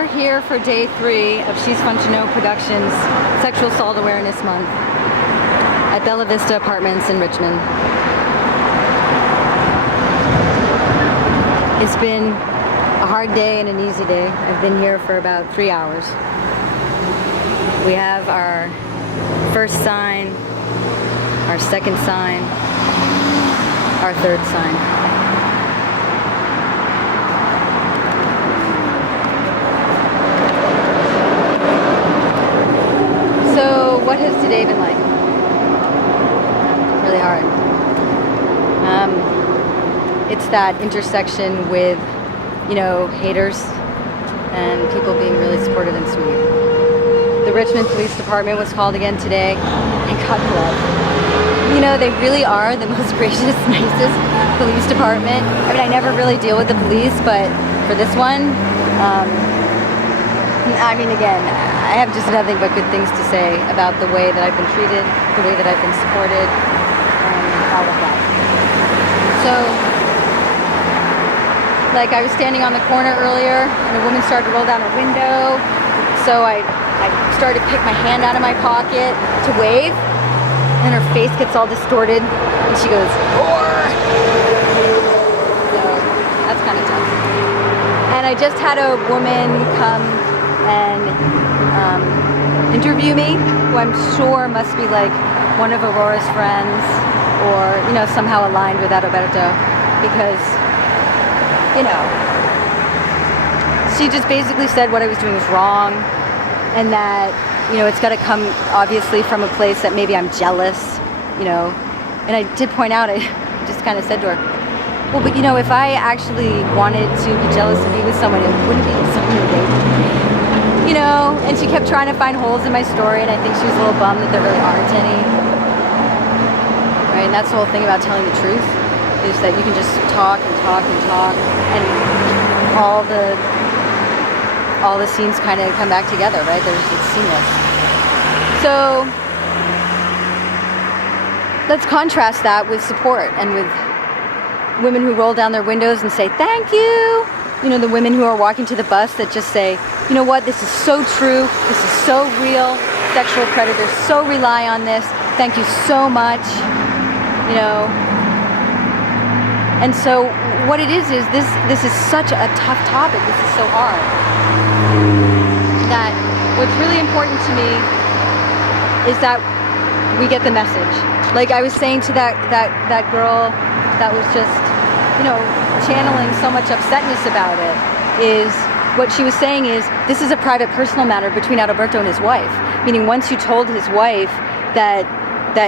we're here for day 3 of She's Fun to Know Productions Sexual Assault Awareness Month at Bella Vista Apartments in Richmond. It's been a hard day and an easy day. I've been here for about 3 hours. We have our first sign, our second sign, our third sign. So what has today been like? Really hard. It's that intersection with, you know, haters and people being really supportive and sweet. The Richmond Police Department was called again today, and God bless. You know, they really are the most gracious, nicest police department. I mean, I never really deal with the police, but for this one, I mean, again, I have just nothing but good things to say about the way that I've been treated, the way that I've been supported, and all of that. So, like, I was standing on the corner earlier, and a woman started to roll down her window, so I started to pick my hand out of my pocket to wave, and her face gets all distorted, and she goes, "Roar!" So, that's kind of tough. And I just had a woman come and interview me, who I'm sure must be like one of Aurora's friends, or, you know, somehow aligned with Adalberto, because, you know, she just basically said what I was doing was wrong, and that, you know, it's got to come obviously from a place that maybe I'm jealous, you know. And I did point out, I just kind of said to her, well, but you know, if I actually wanted to be jealous and be with someone, it wouldn't be with someone who raped me. You know, and she kept trying to find holes in my story, and I think she was a little bummed that there really aren't any. Right, and that's the whole thing about telling the truth, is that you can just talk and talk and talk, and all the scenes kind of come back together, right? It's seamless. So let's contrast that with support and with women who roll down their windows and say, "Thank you." You know, the women who are walking to the bus that just say, "You know what, this is so true, this is so real, sexual predators so rely on this, thank you so much," you know. And so what it is this is such a tough topic, this is so hard, that what's really important to me is that we get the message. Like I was saying to that girl that was just, you know, channeling so much upsetness about it, is what she was saying is, this is a private personal matter between Adalberto and his wife. Meaning, once you told his wife that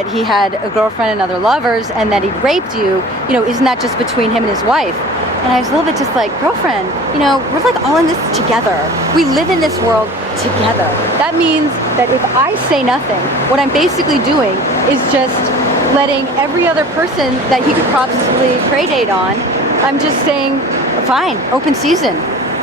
he had a girlfriend and other lovers and that he'd raped you, you know, isn't that just between him and his wife? And I was a little bit just like, girlfriend, you know, we're like all in this together. We live in this world together. That means that if I say nothing, what I'm basically doing is just letting every other person that he could possibly prey date on, I'm just saying, fine, open season.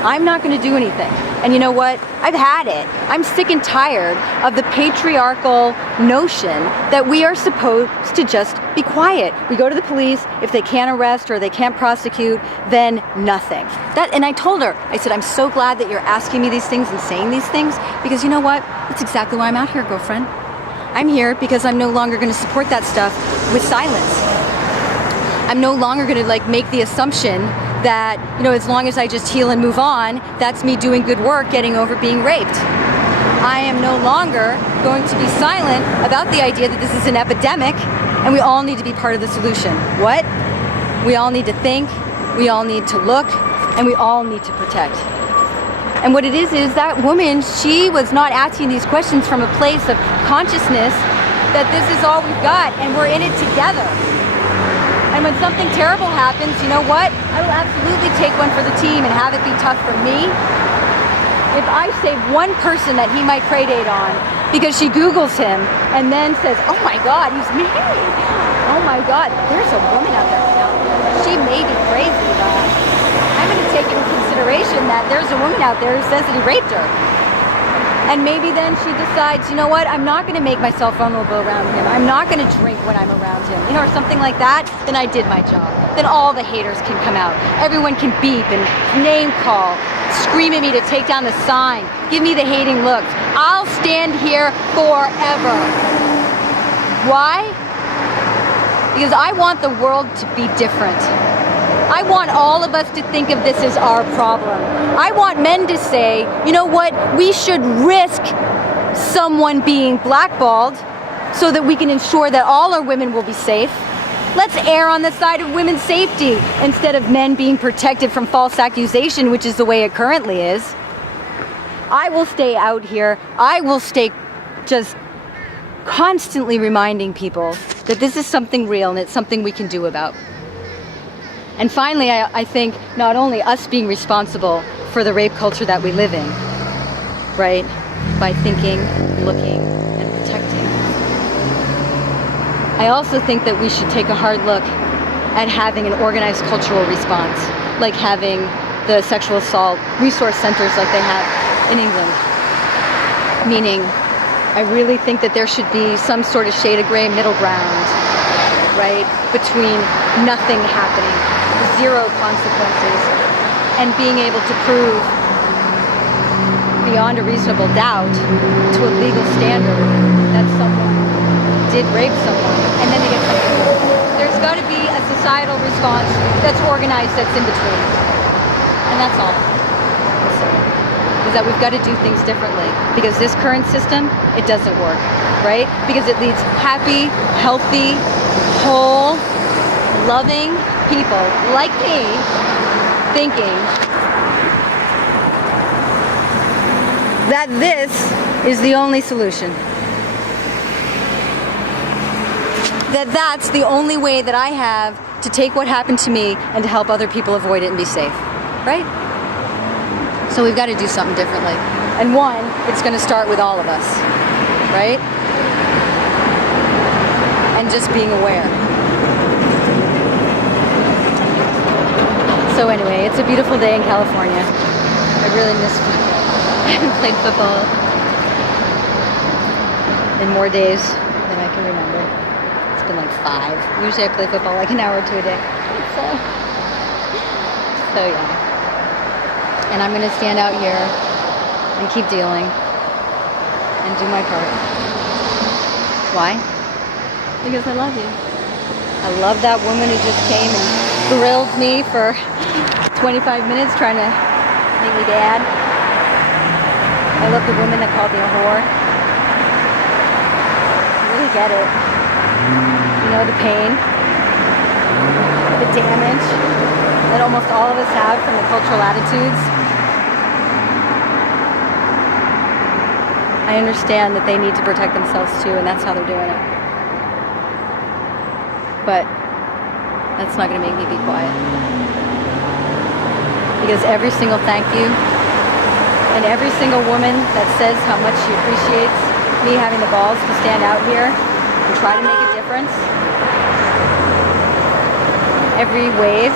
I'm not going to do anything. And you know what? I've had it. I'm sick and tired of the patriarchal notion that we are supposed to just be quiet. We go to the police. If they can't arrest or they can't prosecute, then nothing. And I told her, I said, I'm so glad that you're asking me these things and saying these things, because you know what? That's exactly why I'm out here, girlfriend. I'm here because I'm no longer going to support that stuff with silence. I'm no longer going to like make the assumption that, you know, as long as I just heal and move on, that's me doing good work getting over being raped. I am no longer going to be silent about the idea that this is an epidemic and we all need to be part of the solution. What? We all need to think, we all need to look, and we all need to protect. And what it is that woman, she was not asking these questions from a place of consciousness that this is all we've got and we're in it together. And when something terrible happens, you know what? I will absolutely take one for the team and have it be tough for me. If I save one person that he might prey date on because she Googles him and then says, oh my God, he's married. Oh my God, there's a woman out there now. She may be crazy, but I'm going to take into consideration that there's a woman out there who says that he raped her. And maybe then she decides, you know what, I'm not gonna make myself vulnerable around him. I'm not gonna drink when I'm around him, you know, or something like that. Then I did my job. Then all the haters can come out. Everyone can beep and name call, scream at me to take down the sign, give me the hating looks. I'll stand here forever. Why? Because I want the world to be different. I want all of us to think of this as our problem. I want men to say, you know what, we should risk someone being blackballed so that we can ensure that all our women will be safe. Let's err on the side of women's safety instead of men being protected from false accusation, which is the way it currently is. I will stay out here. I will stay just constantly reminding people that this is something real and it's something we can do about. And finally, I think not only us being responsible for the rape culture that we live in, right, by thinking, looking, and protecting, I also think that we should take a hard look at having an organized cultural response, like having the sexual assault resource centers like they have in England. Meaning, I really think that there should be some sort of shade of gray middle ground, right, between nothing happening, zero consequences, and being able to prove beyond a reasonable doubt to a legal standard that someone did rape someone, and then they get punished. There's got to be a societal response that's organized, that's in between. And that's all. Is that we've got to do things differently. Because this current system, it doesn't work, right? Because it leads happy, healthy, whole, loving people like me thinking that this is the only solution. That's the only way that I have to take what happened to me and to help other people avoid it and be safe, right? So we've got to do something differently. And one, it's going to start with all of us, right? And just being aware. So anyway, it's a beautiful day in California. I really miss football. I haven't played football in more days than I can remember. It's been like 5. Usually I play football like an hour or 2 a day. So yeah. And I'm gonna stand out here and keep dealing and do my part. Why? Because I love you. I love that woman who just came and grilled me for 25 minutes trying to make me bad. I love the woman that called me a whore. I really get it. You know, the pain, the damage that almost all of us have from the cultural attitudes. I understand that they need to protect themselves too, and that's how they're doing it. But that's not going to make me be quiet. Because every single thank you, and every single woman that says how much she appreciates me having the balls to stand out here and try to make a difference, every wave,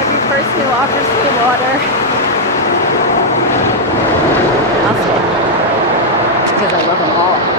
every person who offers me water, I'll stay. Because I love them all.